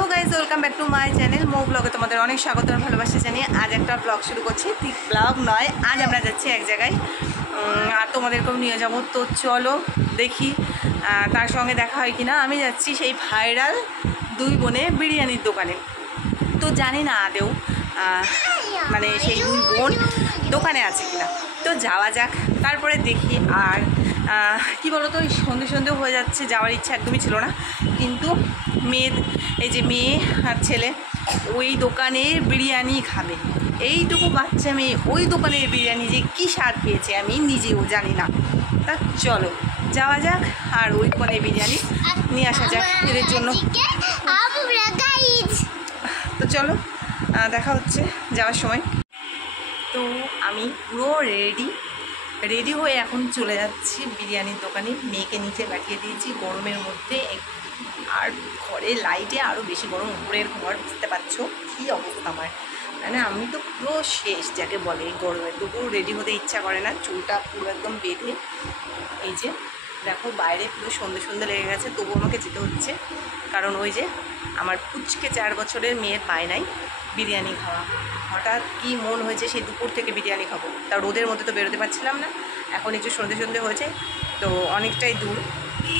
Hello guys, welcome back to my channel মো ব্লগে তোমাদের অনেক স্বাগত আর ভালোবাসা জানিয়ে আজ একটা ব্লগ শুরু করছি। ঠিক ব্লগ নয়, আজ আমরা যাচ্ছি এক জায়গায় আর তোমাদেরকেও নিয়ে যাবো। তো চলো দেখি তার সঙ্গে দেখা হয় কি না। আমি যাচ্ছি সেই ভাইরাল দুই বোনে বিরিয়ানির দোকানে। তো জানি না আদেও মানে সেই দুই বোন দোকানে আছে কিনা, তো যাওয়া যাক। তারপরে দেখি। আর কি বলো তো, ওই সন্ধে সন্ধে হয়ে যাচ্ছে, যাওয়ার ইচ্ছা একদমই ছিল না, কিন্তু এই যে মেয়ে আর ছেলে ওই দোকানের বিরিয়ানি খাবে। এইটুকু বাচ্চা মেয়ে ওই দোকানের বিরিয়ানি যে কী স্বাদ পেয়েছে আমি নিজেও জানি না। তা চলো যাওয়া যাক আর ওই দোকানের বিরিয়ানি নিয়ে আসা যাক এদের জন্য। তো চলো দেখা হচ্ছে যাওয়ার সময়। তো আমি পুরো রেডি হয়ে এখন চলে যাচ্ছি বিরিয়ানির দোকানে। মেয়েকে নিচে পাঠিয়ে দিয়েছি গরমের মধ্যে, আর ঘরে লাইটে আরও বেশি গরম। উপরের ঘর বুঝতে পারছো কী অবস্থা আমার, মানে আমি তো পুরো শেষ যাকে বলে। এই গরমে তবুও রেডি হতে ইচ্ছা করে না, চুলটা পুরো একদম বেঁধে। এই যে দেখো বাইরে পুরো সন্ধে লেগে গেছে, তবু আমাকে যেতে হচ্ছে, কারণ ওই যে আমার পুচকে 4 বছরের মেয়ের বায়নায় বিরিয়ানি খাওয়া। হঠাৎ কি মন হয়েছে সেই দুপুর থেকে বিরিয়ানি খাবো, তা রোদের মধ্যে তো বেরোতে পারছিলাম না। এখন একটু সন্ধে হয়েছে, তো অনেকটাই দূর।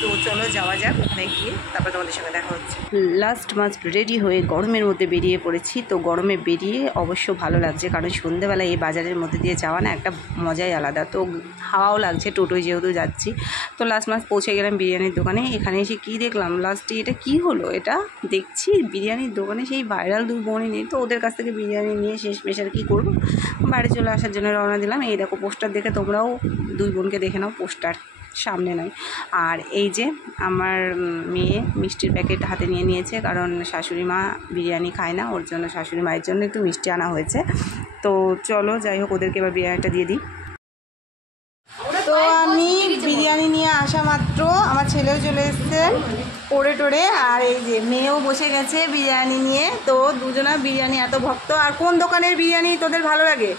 তো চলো যাওয়া যাক, ওখানে গিয়ে তারপর তোমাদের সঙ্গে দেখা হচ্ছে। লাস্ট মাস্ট রেডি হয়ে গরমের মধ্যে বেরিয়ে পড়েছি। তো গরমে বেরিয়ে অবশ্য ভালো লাগছে, কারণ সন্ধেবেলায় এই বাজারের মধ্যে দিয়ে যাওয়া না একটা মজাই আলাদা। তো হাওয়াও লাগছে, টোটোয় যেহেতু যাচ্ছি। তো লাস্ট মাস্ট পৌঁছে গেলাম বিরিয়ানির দোকানে। এখানে এসে কী দেখলাম লাস্টে, এটা কি হলো, এটা দেখছি বিরিয়ানির দোকানে সেই ভাইরাল দুই বোনই নেই। তো ওদের কাছ থেকে বিরিয়ানি নিয়ে শেষমেশ আর কী করবো, বাড়ি চলে আসার জন্য রওনা দিলাম। এই দেখো পোস্টার দেখে তোমরাও দুই বোনকে দেখে নাও, পোস্টার সামনে নয়। আর এই যে আমার মেয়ে মিষ্টির প্যাকেট হাতে নিয়ে নিয়েছে, কারণ শাশুড়ি মা বিরিয়ানি খায় না, ওর জন্য শাশুড়ি মায়ের জন্য একটু মিষ্টি আনা হয়েছে। তো চলো যাই হোক, ওদেরকে এবার বিরিয়ানিটা দিয়ে দিই। তো আমি বিরিয়ানি নিয়ে আসা মাত্র আমার ছেলেও চলে এসছে পড়ে টোড়ে, আর এই যে মেয়েও বসে গেছে বিরিয়ানি নিয়ে। তো দুজনা বিরিয়ানি এত ভক্ত। আর কোন দোকানের বিরিয়ানি তোদের ভালো লাগে?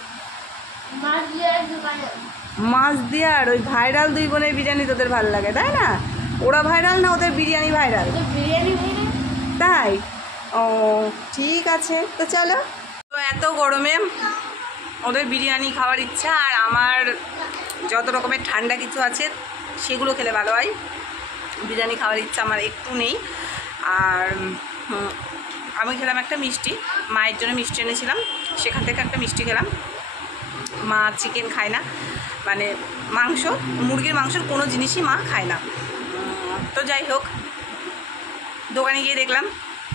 মাছদিয়ার ওই ভাইরাল দুই বোনের বিরিয়ানি তোদের ভালো লাগে, তাই না? ওরা ভাইরাল না ওদের বিরিয়ানি ভাইরাল? তাই? ও ঠিক আছে, তো চলো। তো এত গরমে ওদের বিরিয়ানি খাওয়ার ইচ্ছা, আর আমার যত রকমের ঠান্ডা কিছু আছে সেগুলো খেলে ভালো হয়, বিরিয়ানি খাওয়ার ইচ্ছা আমার একটু নেই। আর আমি খেলাম একটা মিষ্টি, মায়ের জন্য মিষ্টি এনেছিলাম, সেখান থেকে একটা মিষ্টি খেলাম। মা চিকেন খায় না, মানে মাংস, মুরগির মাংসের কোনো জিনিসই মা খায় না। তো যাই হোক, দোকানে গিয়ে দেখলাম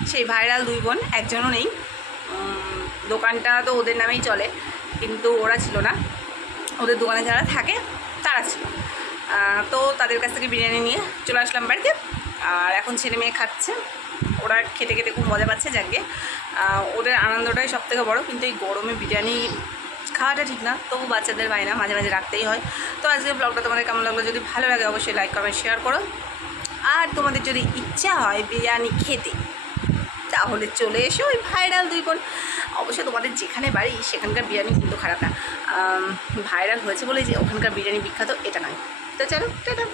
সেই ভাইরাল দুই বোন একজনও নেই। দোকানটা তো ওদের নামেই চলে, কিন্তু ওরা ছিল না, ওদের দোকানে যারা থাকে তারা ছিল। তো তাদের কাছ থেকে বিরিয়ানি নিয়ে চলে আসলাম বাড়িতে। আর এখন ছেলে মেয়ে খাচ্ছে, ওরা খেতে খেতে খুব মজা পাচ্ছে। যাকে ওদের আনন্দটাই সব থেকে বড়ো, কিন্তু এই গরমে বিরিয়ানি খাওয়াটা ঠিক না, তবু বাচ্চাদের বায়না মাঝে মাঝে রাখতেই হয়। তো আজকের ব্লগটা তোমাদের কেমন লাগলো, যদি ভালো লাগে অবশ্যই লাইক কমেন্ট শেয়ার করো। আর তোমাদের যদি ইচ্ছা হয় বিরিয়ানি খেতে, তাহলে চলে এসো ওই ভাইরাল দুই বোন। অবশ্যই তোমাদের যেখানে বাড়ি সেখানকার বিরিয়ানি কিন্তু খারাপ না, ভাইরাল হয়েছে বলে যে ওখানকার বিরিয়ানি বিখ্যাত এটা নয়। তো চলো টাটা।